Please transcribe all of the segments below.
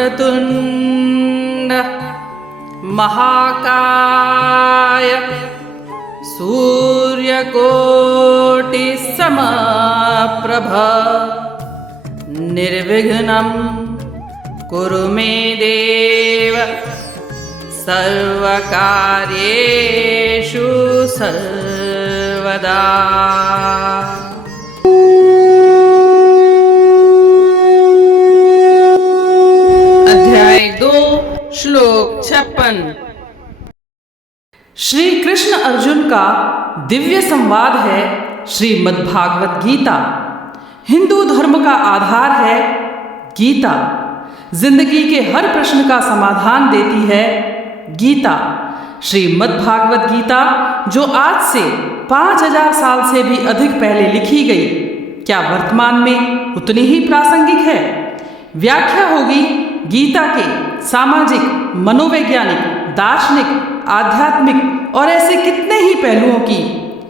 वक्रतुण्ड महाकाय सूर्यकोटि समप्रभ निर्विघ्नं कुरु मे देव सर्वकार्येषु सर्वदा। अध्याय 2 श्लोक 56। श्री कृष्ण अर्जुन का दिव्य संवाद है श्रीमद्भागवत गीता। हिंदू धर्म का आधार है गीता। जिंदगी के हर प्रश्न का समाधान देती है गीता। श्रीमद्भागवत गीता जो आज से 5000 साल से भी अधिक पहले लिखी गई, क्या वर्तमान में उतनी ही प्रासंगिक है? व्याख्या होगी गीता के सामाजिक, मनोवैज्ञानिक, दार्शनिक, आध्यात्मिक और ऐसे कितने ही पहलुओं की।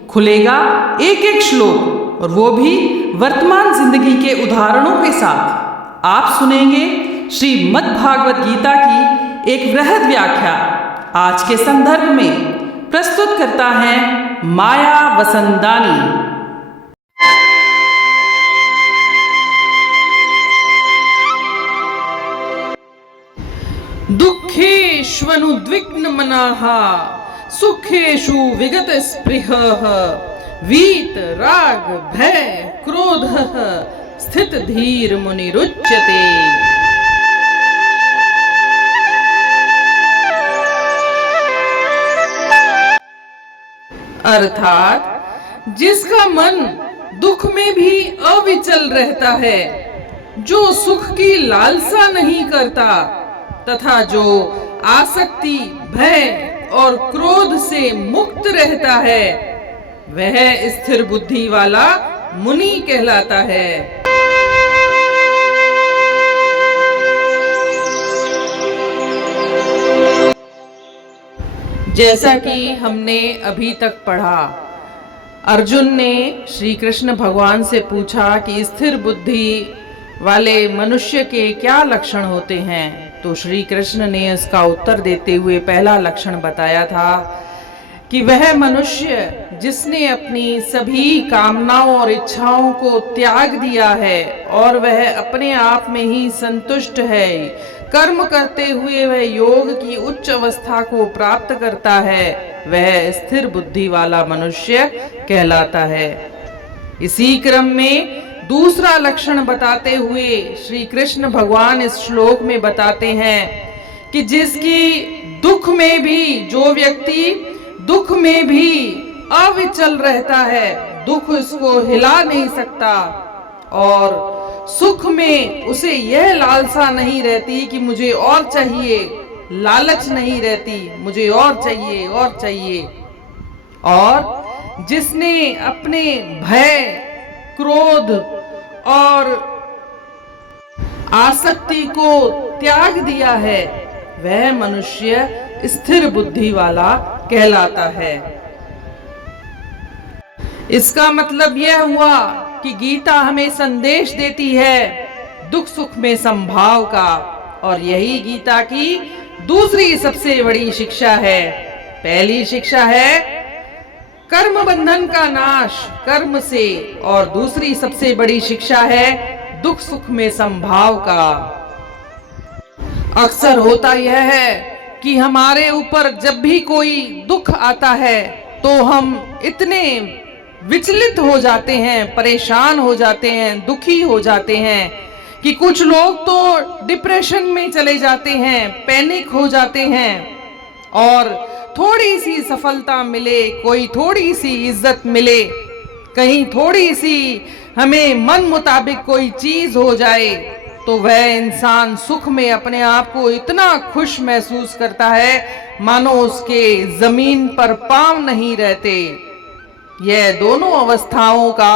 खुलेगा एक एक श्लोक और वो भी वर्तमान जिंदगी के उदाहरणों के साथ। आप सुनेंगे श्रीमद्भागवत गीता की एक वृहद व्याख्या। आज के संदर्भ में प्रस्तुत करता है माया वसंदानी। दुःखेष्वनुद्विग्न मनाः सुखेषु विगत स्पृहः वीत राग भय क्रोधः स्थित धीर मुनिरुच्यते। अर्थात जिसका मन दुख में भी अविचल रहता है, जो सुख की लालसा नहीं करता तथा जो आसक्ति, भय और क्रोध से मुक्त रहता है, वह स्थिर बुद्धि वाला मुनि कहलाता है। जैसा कि हमने अभी तक पढ़ा, अर्जुन ने श्री कृष्ण भगवान से पूछा कि स्थिर बुद्धि वाले मनुष्य के क्या लक्षण होते हैं। तो श्री कृष्ण ने इसका उत्तर देते हुए पहला लक्षण बताया था कि वह मनुष्य जिसने अपनी सभी कामनाओं और इच्छाओं को त्याग दिया है और वह अपने आप में ही संतुष्ट है, कर्म करते हुए वह योग की उच्च अवस्था को प्राप्त करता है, वह स्थिर बुद्धि वाला मनुष्य कहलाता है। इसी क्रम में दूसरा लक्षण बताते हुए श्री कृष्ण भगवान इस श्लोक में बताते हैं कि जिसकी दुख में भी, जो व्यक्ति दुख में भी अविचल रहता है, दुख इसको हिला नहीं सकता, और सुख में उसे यह लालसा नहीं रहती कि मुझे और चाहिए, लालच नहीं रहती मुझे और चाहिए और चाहिए, और जिसने अपने भय, क्रोध और आसक्ति को त्याग दिया है, वह मनुष्य स्थिर बुद्धि वाला कहलाता है। इसका मतलब यह हुआ कि गीता हमें संदेश देती है दुख सुख में समभाव का, और यही गीता की दूसरी सबसे बड़ी शिक्षा है। पहली शिक्षा है कर्म बंधन का नाश कर्म से, और दूसरी सबसे बड़ी शिक्षा है दुख सुख में समभाव का। अक्सर होता यह है कि हमारे ऊपर जब भी कोई दुख आता है तो हम इतने विचलित हो जाते हैं, परेशान हो जाते हैं, दुखी हो जाते हैं कि कुछ लोग तो डिप्रेशन में चले जाते हैं, पैनिक हो जाते हैं, और थोड़ी सी सफलता मिले, कोई थोड़ी सी इज्जत मिले, कहीं थोड़ी सी हमें मन मुताबिक कोई चीज हो जाए, तो वह इंसान सुख में अपने आप को इतना खुश महसूस करता है मानो उसके जमीन पर पांव नहीं रहते। यह दोनों अवस्थाओं का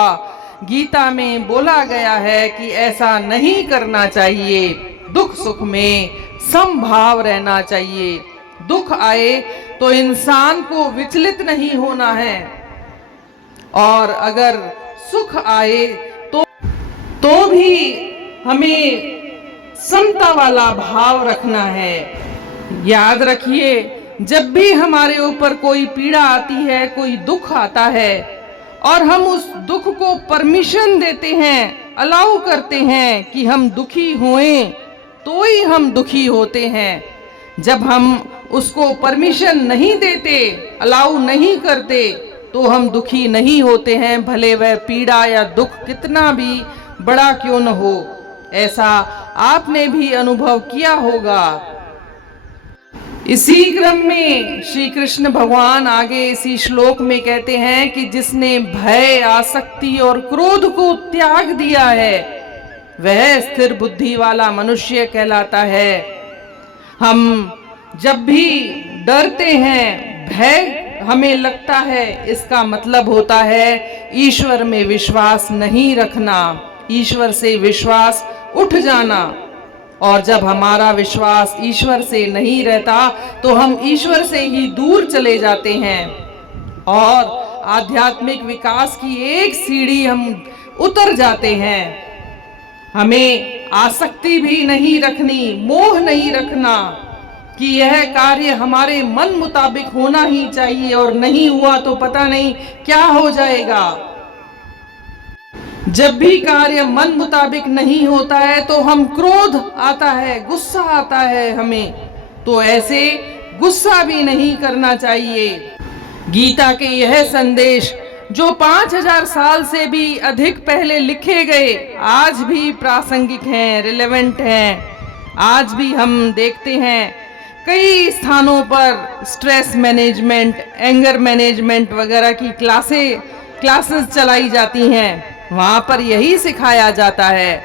गीता में बोला गया है कि ऐसा नहीं करना चाहिए। दुख सुख में समभाव रहना चाहिए। दुख आए तो इंसान को विचलित नहीं होना है, और अगर सुख आए तो भी हमें समता वाला भाव रखना है। याद रखिए, जब भी हमारे ऊपर कोई पीड़ा आती है, कोई दुख आता है और हम उस दुख को परमिशन देते हैं, अलाउ करते हैं कि हम दुखी होएं, तो ही हम दुखी होते हैं। जब हम उसको परमिशन नहीं देते, अलाउ नहीं करते, तो हम दुखी नहीं होते हैं, भले वह पीड़ा या दुख कितना भी बड़ा क्यों न हो। ऐसा आपने भी अनुभव किया होगा। इसी क्रम में श्री कृष्ण भगवान आगे इसी श्लोक में कहते हैं कि जिसने भय, आसक्ति और क्रोध को त्याग दिया है, वह स्थिर बुद्धि वाला मनुष्य कहलाता है। हम जब भी डरते हैं, भय हमें लगता है, इसका मतलब होता है ईश्वर में विश्वास नहीं रखना, ईश्वर से विश्वास उठ जाना। और जब हमारा विश्वास ईश्वर से नहीं रहता, तो हम ईश्वर से ही दूर चले जाते हैं और आध्यात्मिक विकास की एक सीढ़ी हम उतर जाते हैं। हमें आसक्ति भी नहीं रखनी, मोह नहीं रखना कि यह कार्य हमारे मन मुताबिक होना ही चाहिए और नहीं हुआ तो पता नहीं क्या हो जाएगा। जब भी कार्य मन मुताबिक नहीं होता है तो हम क्रोध आता है, गुस्सा आता है हमें, तो ऐसे गुस्सा भी नहीं करना चाहिए। गीता के यह संदेश जो 5000 साल से भी अधिक पहले लिखे गए, आज भी प्रासंगिक हैं, रिलेवेंट हैं। आज भी हम देखते हैं कई स्थानों पर स्ट्रेस मैनेजमेंट, एंगर मैनेजमेंट वगैरह की क्लासेस चलाई जाती हैं। वहां पर यही सिखाया जाता है।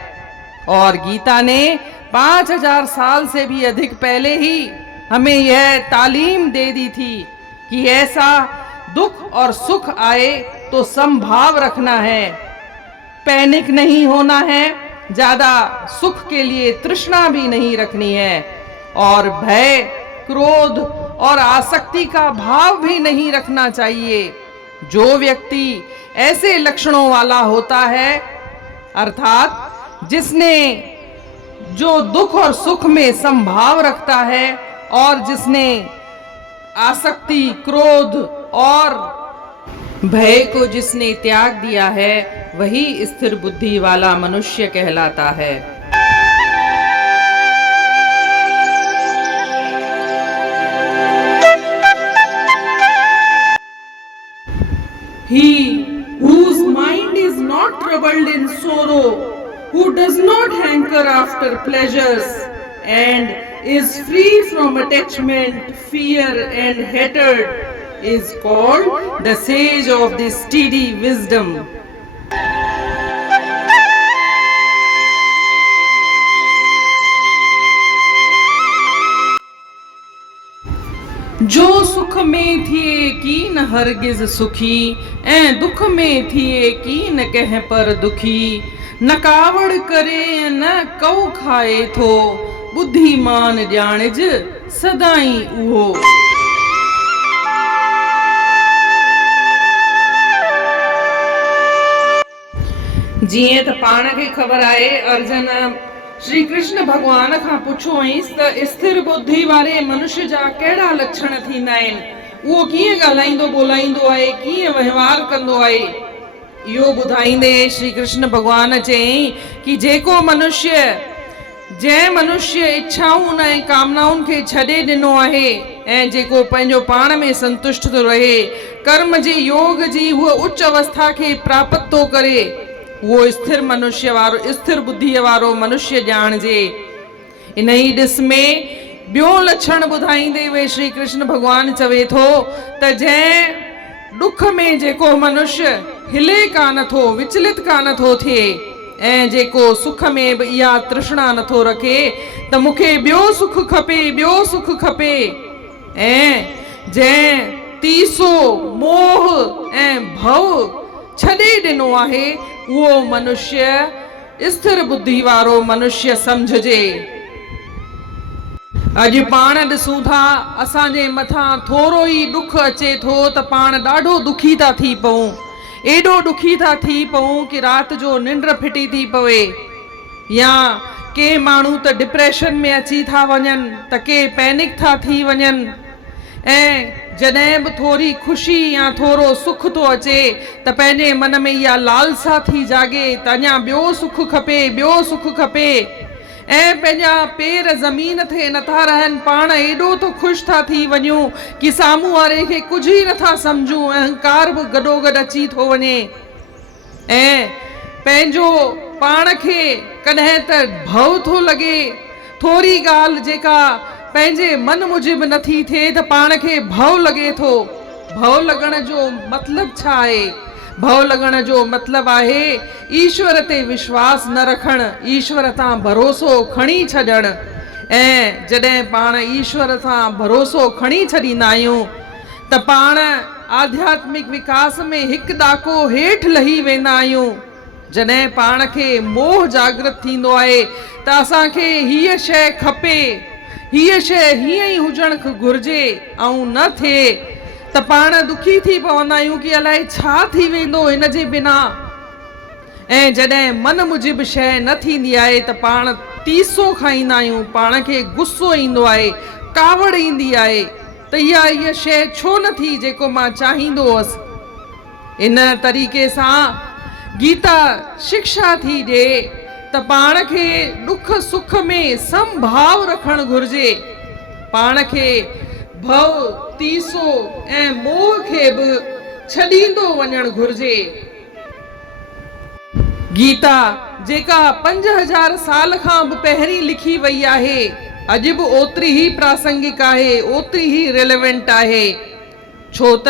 और गीता ने 5000 साल से भी अधिक पहले ही हमें यह तालीम दे दी थी कि ऐसा दुख और सुख आए तो समभाव रखना है, पैनिक नहीं होना है, ज्यादा सुख के लिए तृष्णा भी नहीं रखनी है, और भय, क्रोध और आसक्ति का भाव भी नहीं रखना चाहिए। जो व्यक्ति ऐसे लक्षणों वाला होता है, अर्थात जिसने जो दुख और सुख में समभाव रखता है और जिसने आसक्ति, क्रोध और भय को जिसने त्याग दिया है, वही स्थिर बुद्धि वाला मनुष्य कहलाता है। He whose mind is not troubled in sorrow, who does not hanker after pleasures, and is free from attachment, fear, and hatred, is called the sage of the steady wisdom. जो सुख में थिए की न हरगिज सुखी, ऐं दुख में थिए की न कह पर दुखी, न कावड़ करे न कऊ खाए थो, बुद्धिमान जानिज सदाई उहो। जीअं त पाण खे ख़बर आहे, अर्जुन श्री कृष्ण भगवान खां पुछोइंसि त स्थिर बुद्धि वारे मनुष्य जा कहिड़ा लक्षण थींदा आहिनि, उहो कीअं ॻाल्हाईंदो ॿोलाईंदो आहे, कीअं वहिंवार कंदो आहे। इहो ॿुधाईंदे श्री कृष्ण भगवान चयईं कि जेको मनुष्य, जंहिं मनुष्य इच्छाउनि ऐं कामनाउनि खे छॾे ॾिनो आहे ऐं जेको पंहिंजो पाण में संतुष्ट थो रहे, कर्म जे योग जी उहा उच्च अवस्था खे प्राप्त थो करे, वो स्थिर मनुष्य वारो, स्थिर बुद्धि वारो मनुष्य ॼाणजे। इन ई ॾिस में ॿियो लक्षण ॿुधाईंदे वे श्री कृष्ण भगवान चवे थो त जंहिं दुख में जेको मनुष्य हिले कान थो, विचलित कान थो थिए, ऐं जेको सुख में बि इहा तृष्णा नथो रखे त मूंखे ॿियो सुख खपे, ॿियो सुख खपे, ऐं जंहिं तीसो मोह ऐं भव छॾे ॾिनो आहे, उहो मनुष्य स्थिर बुद्धि वारो मनुष्य समझजे। अॼु पाण ॾिसूं था असांजे मथां थोरो ई दुख अचे थो त पाण ॾाढो दुखी था थी पऊं, एॾो दुखी था थी पऊं कि राति जो निंड फिटी थी पवे। या के माण्हू त डिप्रेशन में अची था वञनि त के पैनिक था थी वञनि। ऐं जॾहिं बि थोरी ख़ुशी या थोरो सुख थो अचे त पंहिंजे मन में इहा लालसा थी जागे त अञा ॿियो सुख खपे, ॿियो सुख खपे। ऐं पंहिंजा पेर ज़मीन ते नथा रहनि, पाण एॾो त ख़ुशि था थी वञूं कि साम्हूं वारे खे कुझु ई नथा सम्झूं, अहंकार बि गॾोगॾु अची थो वञे। ऐं पंहिंजो पाण खे कॾहिं त भउ थो लॻे, थोरी ॻाल्हि जेका पंहिंजे मन मुजिब नथी थिए त पाण खे भउ लॻे थो। भउ लॻण जो मतिलबु छा आहे? भउ लॻण जो मतिलबु आहे ईश्वर ते विश्वास न रखणु, ईश्वर तां भरोसो खणी छॾणु। ऐं जॾहिं पाण ईश्वर सां भरोसो खणी छॾींदा आहियूं त पाण आध्यात्मिक विकास में हिकु ॾाको हेठि लही वेंदा आहियूं। जॾहिं पाण खे मोह जागृत थींदो आहे त असांखे हीअ शइ खपे, हीअ शइ हीअं ई हुजणु घुरिजे ऐं न थिए त पाण दुखी थी पवंदा आहियूं कि अलाए छा थी वेंदो हिन जे बिना। ऐं जॾहिं मन मुजिब शइ न थींदी आहे त पाण तीसो खाईंदा आहियूं, पाण खे गुस्सो ईंदो आहे, कावड़ ईंदी आहे त इहा शइ छो न थी जेको मां चाहींदो हुअसि। इन तरीक़े सां गीता शिक्षा थी ॾे त पाण खे दुख सुख में समभाव रखणु घुरिजे। पाण खे भउ, तीसो ऐं मोह खे बि छॾींदो वञणु घुरिजे। गीता जेका 5000 साल खां बि पहिरीं लिखी वई आहे, अॼु बि ओतिरी ई प्रासंगिक आहे, ओतिरी ई रिलेवेंट आहे। छो त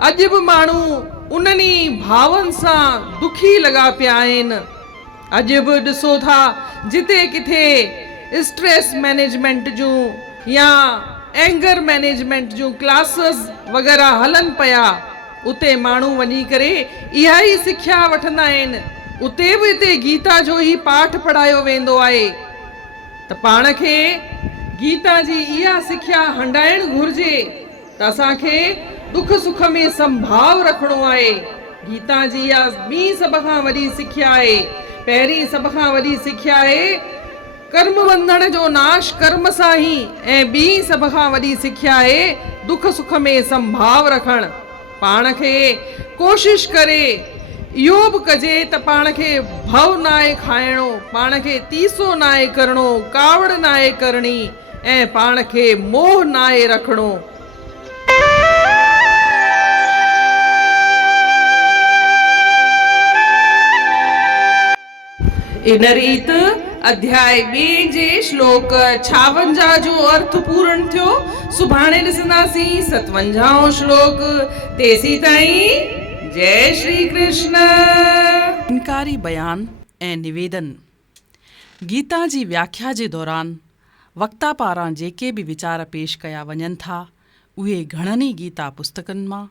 अॼु बि माण्हू उन्हनि भावनि सां दुखी लॻा पिया आहिनि। अॼु बि ॾिसो था जिते किथे स्ट्रेस मैनेजमेंट जूं या एंगर मैनेजमेंट जूं क्लासेस वग़ैरह हलनि पिया, उते माण्हू वञी करे इहा ई सिख्या वठंदा आहिनि। उते बि हिते गीता जो ई पाठ पढ़ायो वेंदो आहे त पाण खे गीता जी इहा सिख्या हंडाइणु घुरिजे त असांखे दुख सुख में संभाव रखिणो आहे। गीता जी इहा ॿी सभ खां वॾी सिख्या आहे। पहिरीं सभ खां वॾी सिख्या आहे कर्म बंधन जो नाश कर्म सां ई, ऐं ॿी सभ खां वॾी सिख्या आहे दुख सुख में संभाव रखणु। पाण खे कोशिश करे इहो बि कजे त पाण खे भउ न आहे खाइणो, पाण खे तीसो न आहे करिणो, कावड़ न आहे करणी, ऐं पाण खे मोह न आहे रखिणो। इन रीत अध्याय 2 जे श्लोक 56 जो अर्थ पूर्ण थियो। सुभाणे ॾिसंदासीं 57 श्लोक। तेसी ताईं जय श्री कृष्ण। जानकारी बयान ऐं निवेदन। गीता जी व्याख्या जे दौरान वक्ता पारां जेके बि वीचार पेश कया वञनि था उहे घणनि ई गीता पुस्तकनि मां,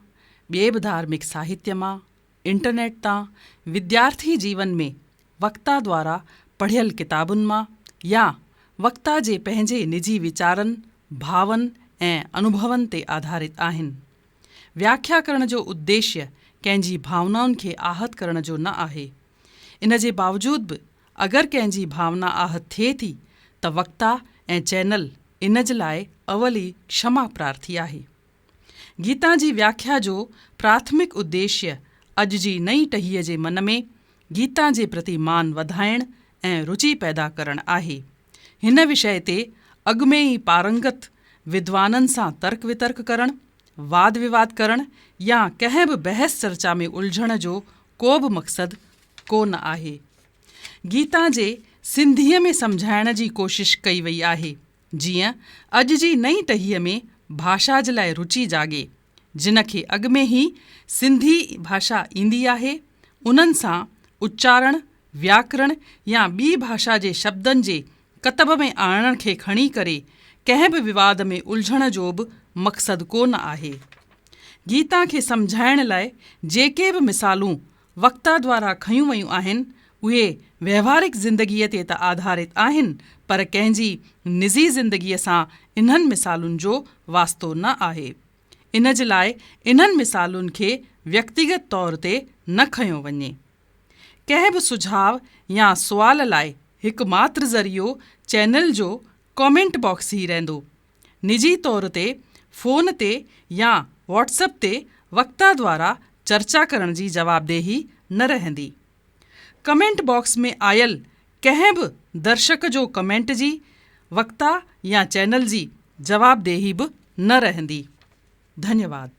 ॿिए बि धार्मिक साहित्य मां, इंटरनेट तां, विद्यार्थी जीवन में वक्ता द्वारा पढ़ियल किताबुनि मां या वक्ता जे पंहिंजे निजी वीचारनि, भावनि ऐं अनुभवनि ते आधारित आहिनि। व्याख्या करण जो उद्देश्य कंहिंजी भावनाउनि खे आहत करण जो न आहे। इन जे बावजूद बि अगरि कंहिंजी भावना आहत थिए थी त वक्ता ऐं चैनल इन जे लाइ अवली क्षमा प्रार्थी आहे। गीता जी व्याख्या जो प्राथमिक उद्देश्य अॼु जी नई टहीअ जे मन में गीता जे प्रति मान वधाइण ऐं रुचि पैदा करणु आहे। हिन विषय ते अॻु में ई पारंगत विद्वाननि सां तर्क वितर्क करणु, वाद विवाद करणु या कंहिं बि बहस चर्चा में उलझण जो को बि मक़सदु कोन आहे। गीता जे सिंधीअ में सम्झाइण जी कोशिश कई वई आहे, जीअं अॼु जी नई टहीअ में भाषा जे लाइ रुचि जाॻे। जिन खे अॻु में ई सिंधी भाषा ईंदी आहे उन्हनि सां उच्चारण, व्याकरण या ॿी भाषा जे शब्दनि जे कतब में आणण खे खणी करे कंहिं बि विवाद में उलझण जो बि मक़सदु कोन आहे। गीता खे सम्झाइण लाइ जेके बि मिसालूं वक्ता द्वारा खयूं वयूं आहिनि उहे व्यवहारिक ज़िंदगीअ ते त आधारित आहिनि, पर कंहिंजी निजी ज़िंदगीअ सां इन्हनि मिसालुनि जो वास्तो न आहे। इन जे लाइ इन्हनि मिसालुनि खे व्यक्तिगत तौर ते न खयो वञे। कंहिं बि सुझाव या सुवाल लाइ हिकु मात्र ज़रियो चैनल जो कॉमेंट बॉक्स ई रहंदो। निजी तौर ते फ़ोन ते या व्हाट्सएप ते वक्ता द्वारा चर्चा करण जी जवाबदेही न रहंदी। कमेंट बॉक्स में आयल कंहिं बि दर्शक जो कमेंट जी वक्ता या चैनल जी जवाबदेही बि न रहंदी। धन्यवाद।